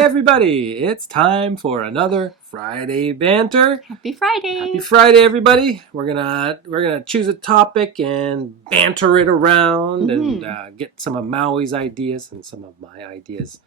everybody! It's time for another Friday Banter. Happy Friday! Happy Friday, everybody! We're gonna choose a topic and banter it around and get some of Maui's ideas and some of my ideas.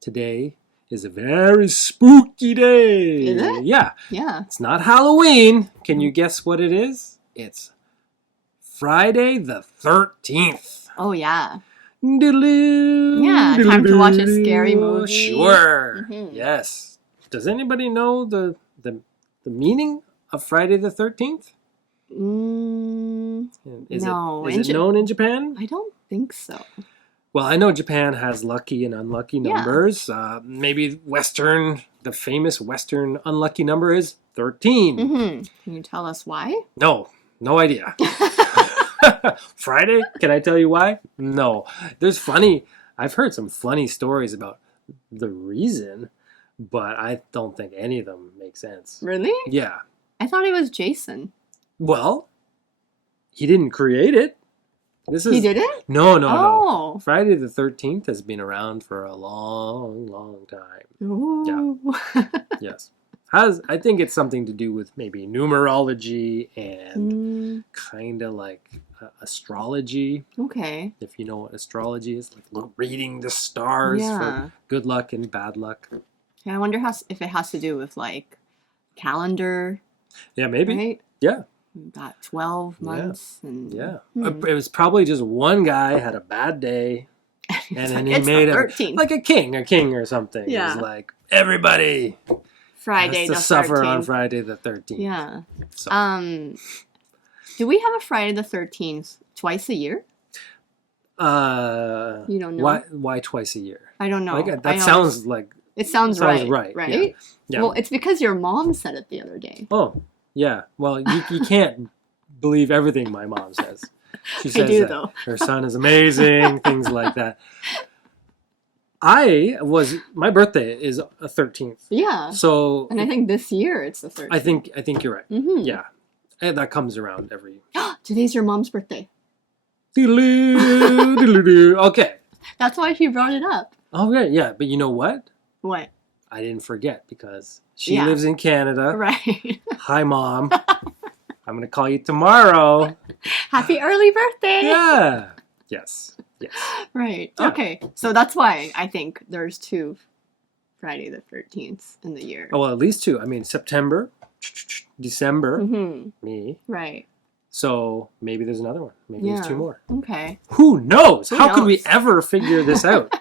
Today is a very spooky day. Is it? Yeah. Yeah. It's not Halloween. Can you guess what it is? It's Friday the 13th. Oh yeah. Yeah, time to watch a scary movie. Sure. Yes. Does anybody know the meaning of Friday the 13th? Is it known in Japan? I don't think so. Well, I know Japan has lucky and unlucky numbers. Maybe the famous Western unlucky number is 13. Can you tell us why? No idea. Friday? Can I tell you why? No. I've heard some funny stories about the reason, but I don't think any of them make sense. Really? Yeah. I thought it was Jason. Well, he didn't create it. He didn't? No. Friday the 13th has been around for a long, long time. Ooh. Yeah. Yes. I think it's something to do with maybe numerology and kind of like astrology. Okay. If you know what astrology is, like reading the stars for good luck and bad luck. Yeah, I wonder if it has to do with like calendar. Yeah, maybe. Right? Yeah. We've got 12 months. And, It was probably just one guy had a bad day. And then he made like a king or something. Yeah. It was like, everybody Friday has to suffer on Friday the 13th. Yeah. So. Do we have a Friday the 13th twice a year? You don't know? Why twice a year? I don't know. Sounds like... It sounds right. Right? Yeah. Well, it's because your mom said it the other day. Oh, yeah. Well, you can't believe everything my mom says. She says I do, though. Her son is amazing, things like that. My birthday is a 13th. Yeah. So... And I think this year it's the 13th. I think you're right. Yeah. And that comes around every... Today's your mom's birthday. Okay. That's why she brought it up. Oh, yeah. But you know what? What? I didn't forget because she lives in Canada. Right. Hi, Mom. I'm going to call you tomorrow. Happy early birthday. Yeah. Yes. Right. Yeah. Okay. So that's why I think there's two Friday the 13th in the year. Oh, well, at least two. I mean, September, December, me. Right. So maybe there's another one. Maybe there's two more. Okay. Who knows? How could we ever figure this out?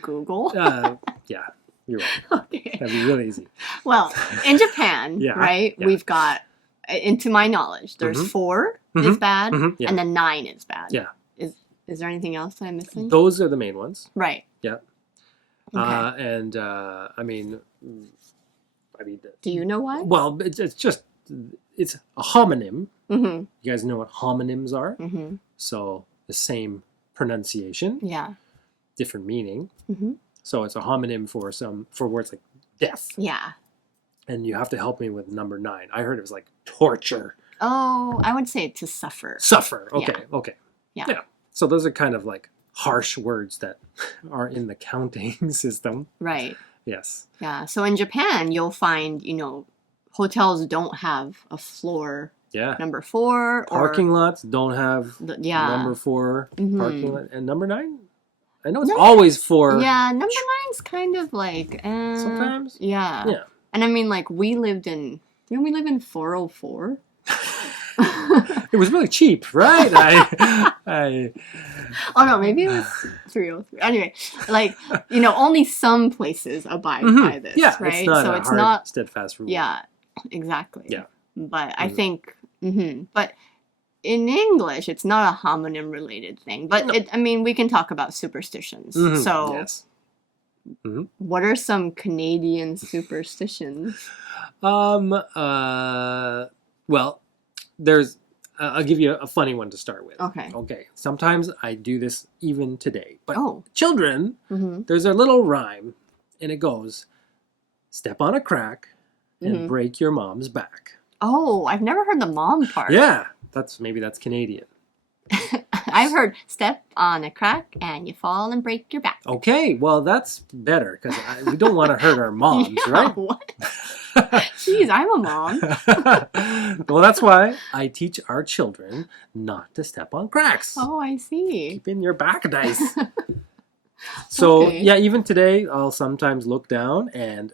Google? Yeah, you're right. Okay. That'd be really easy. Well, in Japan, right, we've got, into my knowledge, there's 4 is bad, and then 9 is bad. Yeah. Is there anything else that I'm missing? Those are the main ones. Right. Yeah. Okay. I mean... Do you know why? Well, it's a homonym. You guys know what homonyms are? So the same pronunciation. Yeah. Different meaning. So it's a homonym for words like death. Yeah. And you have to help me with number 9. I heard it was like torture. Oh, I would say to suffer. Suffer. Okay. Yeah. Okay. Yeah. So those are kind of like harsh words that are in the counting system. Right. Yes. Yeah. So in Japan, you'll find, hotels don't have a floor number 4. Parking lots don't have number 4 parking lot. And number 9? I know it's always 4. Yeah, number 9's kind of like... sometimes? Yeah. And I mean, like, didn't we live in 404? It was really cheap, right? Oh no, maybe it was 303. Anyway, like, only some places abide by this, right? It's not steadfast rule. Yeah, exactly. Yeah. But I think, but in English, it's not a homonym related thing. But we can talk about superstitions. So, yes. What are some Canadian superstitions? Well, I'll give you a funny one to start with. Okay. Sometimes I do this even today. But children, there's a little rhyme, and it goes, step on a crack and break your mom's back. Oh, I've never heard the mom part. Yeah. Maybe that's Canadian. I've heard step on a crack and you fall and break your back. Okay, well, that's better because we don't want to hurt our moms, right? What? Jeez, I'm a mom. Well, that's why I teach our children not to step on cracks. Oh, I see. Keeping your back nice. So, okay. Yeah, even today, I'll sometimes look down and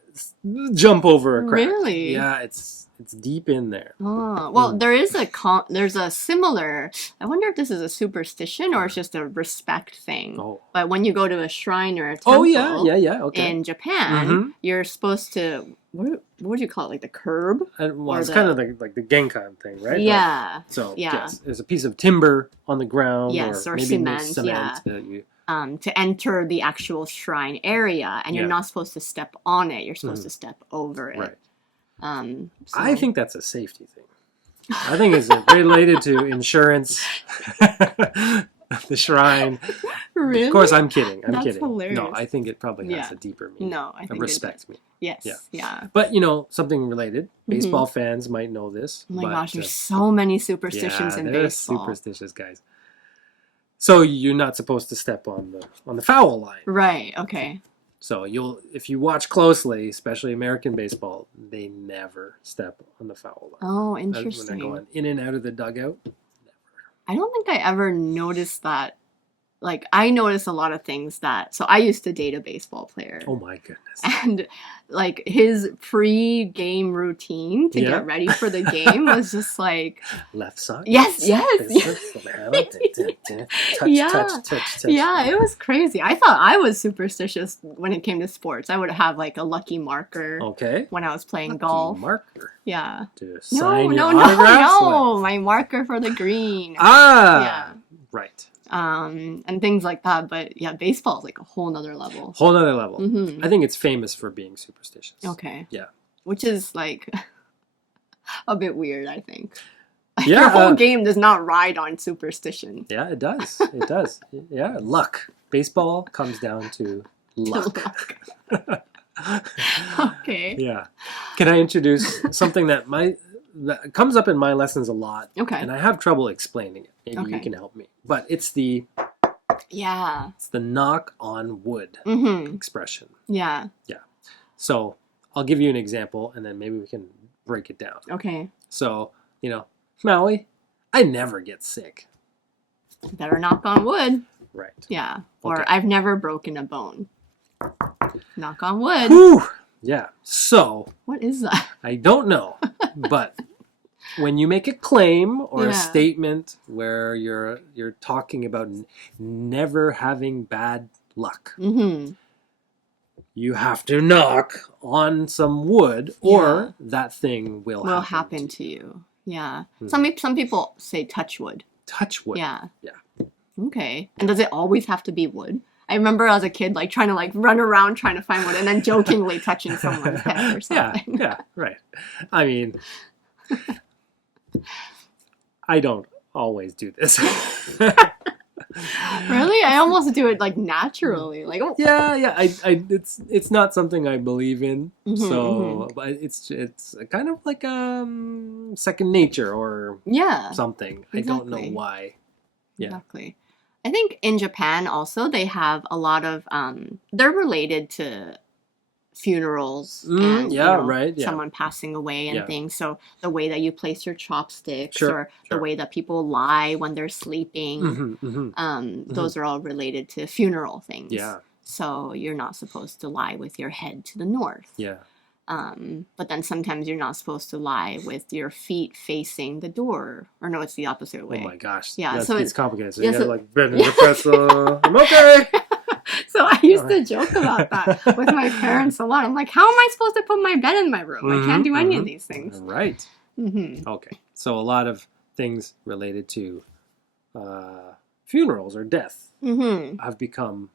jump over a crack. Really? Yeah, it's deep in there. Oh, well, there's a similar, I wonder if this is a superstition or it's just a respect thing. Oh. But when you go to a shrine or a temple okay. in Japan, you're supposed to, what would you call it, like the curb? Well, it's kind of like the genkan thing, right? Yeah. Like, so, yes, there's a piece of timber on the ground. Yes, or maybe cement, to enter the actual shrine area, and you're not supposed to step on it. You're supposed to step over it. Right. So. I think that's a safety thing. I think it's related to insurance, the shrine. Really? Of course, I'm kidding. That's hilarious. No, I think it probably has a deeper meaning. No, I think respect me. Yes. Yeah. But, something related. Baseball fans might know this. Oh my gosh, there's so many superstitions in baseball. Superstitious guys. So you're not supposed to step on the foul line. Right. Okay. So if you watch closely, especially American baseball, they never step on the foul line. Oh, interesting. When they're going in and out of the dugout, never. I don't think I ever noticed that. Like, I noticed a lot of things so I used to date a baseball player. Oh my goodness. And, like, his pre-game routine to get ready for the game was just like... Left side. Yes. Touch. Yeah, it was crazy. I thought I was superstitious when it came to sports. I would have, like, a lucky marker when I was playing golf. Marker? Yeah. To sign your autographs? No, my marker for the green. Yeah. Right. And things like that. But yeah, baseball is like a whole nother level. I think it's famous for being superstitious. Okay. Yeah. Which is like a bit weird, I think. Yeah. Your whole game does not ride on superstition. Yeah, it does. It does. Yeah, luck. Baseball comes down to luck. Okay. Yeah. Can I introduce something that comes up in my lessons a lot? Okay. And I have trouble explaining it. Maybe you can help me. But it's the knock on wood expression. Yeah. Yeah. So I'll give you an example and then maybe we can break it down. Okay. So, Maui, I never get sick. Better knock on wood. Right. Yeah. Or I've never broken a bone. Knock on wood. Whew. Yeah. So. What is that? I don't know. But when you make a claim or a statement where you're talking about never having bad luck, you have to knock on some wood or that thing will happen to you. Yeah. Some people say touch wood. Touch wood. Yeah. Yeah. Okay. And does it always have to be wood? I remember as a kid, like, trying to, run around trying to find wood and then jokingly touching someone's head or something. Yeah, right. I mean, I don't always do this. Really? I almost do it, naturally. Yeah. It's not something I believe in. But it's kind of like second nature or something. Exactly. I don't know why. Yeah. Exactly. I think in Japan also they have a lot of they're related to funerals and someone passing away and things. So the way that you place your chopsticks or the way that people lie when they're sleeping, those are all related to funeral things. Yeah. So you're not supposed to lie with your head to the north. Yeah. But then sometimes you're not supposed to lie with your feet facing the door. Or no, it's the opposite way. Oh my gosh. Yeah, so it's complicated. So you gotta bend in the pretzel. I'm okay. So I used to joke about that with my parents a lot. I'm like, how am I supposed to put my bed in my room? I can't do any of these things. Right. Okay. So a lot of things related to funerals or death have become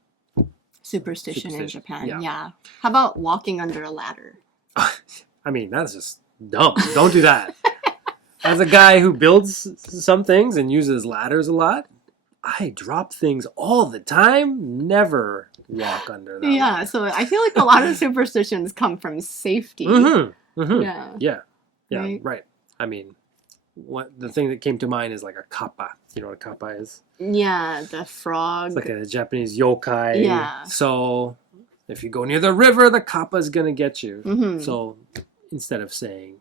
superstition in Japan. Yeah. How about walking under a ladder? I mean, that's just dumb. Don't do that. As a guy who builds some things and uses ladders a lot, I drop things all the time. Never walk under that. Yeah, so I feel like a lot of superstitions come from safety. Yeah, right. I mean, the thing that came to mind is like a kappa. You know what a kappa is? Yeah, the frog. It's like a Japanese yokai. Yeah. So if you go near the river, the kappa is going to get you. Mm-hmm. So instead of saying,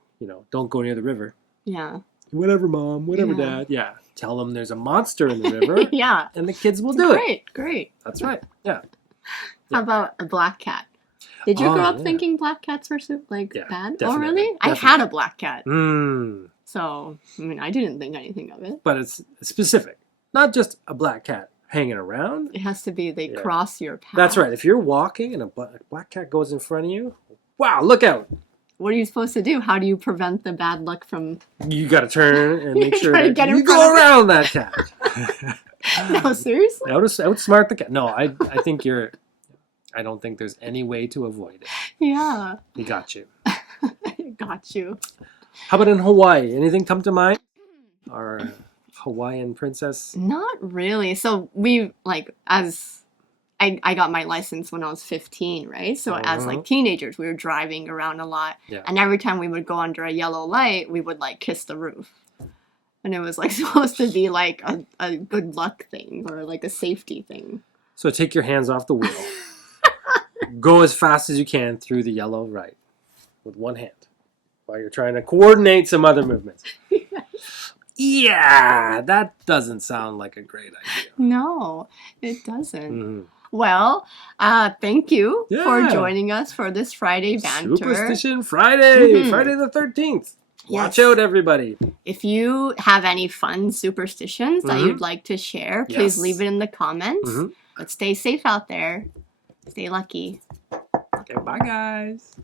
don't go near the river. Yeah. Whatever, Mom. Whatever, Dad. Yeah. Tell them there's a monster in the river. Yeah. And the kids will do it. Great. That's right. Yeah. How about a black cat? Did you grow up thinking black cats were bad? Definitely, oh, really? Definitely. I had a black cat. Mm. So, I mean, I didn't think anything of it. But it's specific. Not just a black cat hanging around. It has to be they cross your path. That's right. If you're walking and a black cat goes in front of you, wow, look out. What are you supposed to do? How do you prevent the bad luck from... You got to turn and make sure that you go around that cat. No, seriously? Outsmart the cat. No, I think you're... I don't think there's any way to avoid it. Yeah. We got you. Got you. How about in Hawaii? Anything come to mind? Our Hawaiian princess? Not really. So we, as... I got my license when I was 15, right? So as teenagers, we were driving around a lot. Yeah. And every time we would go under a yellow light, we would kiss the roof. And it was supposed to be a good luck thing or a safety thing. So take your hands off the wheel. Go as fast as you can through the yellow light with one hand while you're trying to coordinate some other movements. Yeah, that doesn't sound like a great idea. No, it doesn't. Mm-hmm. Well, thank you for joining us for this Friday Banter. Superstition Friday, Friday the 13th. Watch out, everybody. If you have any fun superstitions that you'd like to share, please leave it in the comments. But stay safe out there. Stay lucky. Okay, bye, guys.